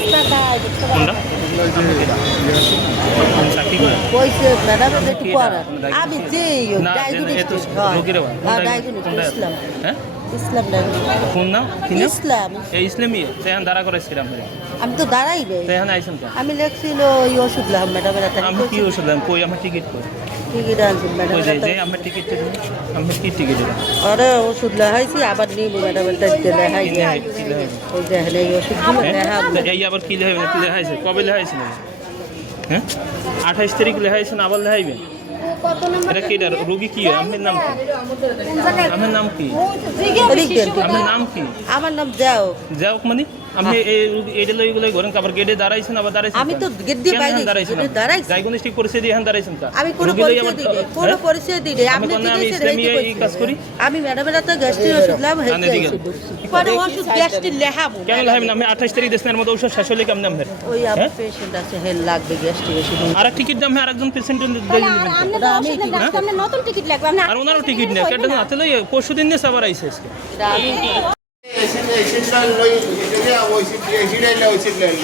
কোনটা চাকরি করে কইছে ম্যাডাম একটু পড়া আমি যে না এ তো রোগীর ইসলাম হ্যাঁ ইসলাম না কোন নাম কি নাম ইসলাম এই ইসলামী তেহান দাঁড়া করেছিলাম আমি তো দাঁড়াই নেই তেহান আইসেন কেন আমি লেখছিল ওই ওষুধ লাম ম্যাডামের আমি কি ওষুধ দিলাম কই আমার টিকিট কই টিকিট আনছেন ম্যাডাম কই যে আমার টিকিট আমি কি টিকিট দিলাম আরে ওষুধ লাগাইছি আবার নিব ম্যাডামের দায়িত্ব লেখাই ওই দেখেন এই ওষুধগুলো লেখাবো এই আবার কি লেখাবেন কি লেখাইছে কবে লেখাইছে হ্যাঁ 28 তারিখ লেখাইছেন আবার লেখাইবেন এটা কি রোগী কি আপনার নাম কি আপনার নাম কি আপনার নাম কি আমার নাম যাও যাও মানে আপনি এই এইটা লইগুলো ঘরেন আবার গেটে দাঁড়াইছেন আবার দাঁড়াইছেন আমি তো গেট দিয়ে বাইরে দাঁড়াইছেন দাঁড়াইছি ডায়াগনস্টিক পরিচয় দিয়ে দাঁড়াইছেন কা আমি কোনো পরিচয় দিই নাই কোনো পরিচয় দিই নাই আমি আপনি কোন আমি দিয়েছেন ইসলামী এই কাজ করি আমি ম্যাডামের তো গ্যাস্ট্রিক ওষুধ লাম হেঁটে পরে ওষুধ গ্যাস্ট্রিক লেখাবো কেন লাগাবেন আমি 28 তারিখ দেশের মধ্যে ঔষধ শেষ হলে কেমন আপনার ওই আমার পেশেন্ট আছে হেল লাগবে গ্যাস্ট্রিক ওষুধ আর টিকিট দাম আরেকজন পেশেন্টের দিয়ে দিবেন আমরা নতুন টিকিট লাগবে আমরা আর ওনারও টিকিট নেই কেটে না তাহলে পরশুদিন দিয়ে আবার আইছে আজকে আমি এসিড লাইন ওই এটা ওই সিট লাইন ওই সিট লাইন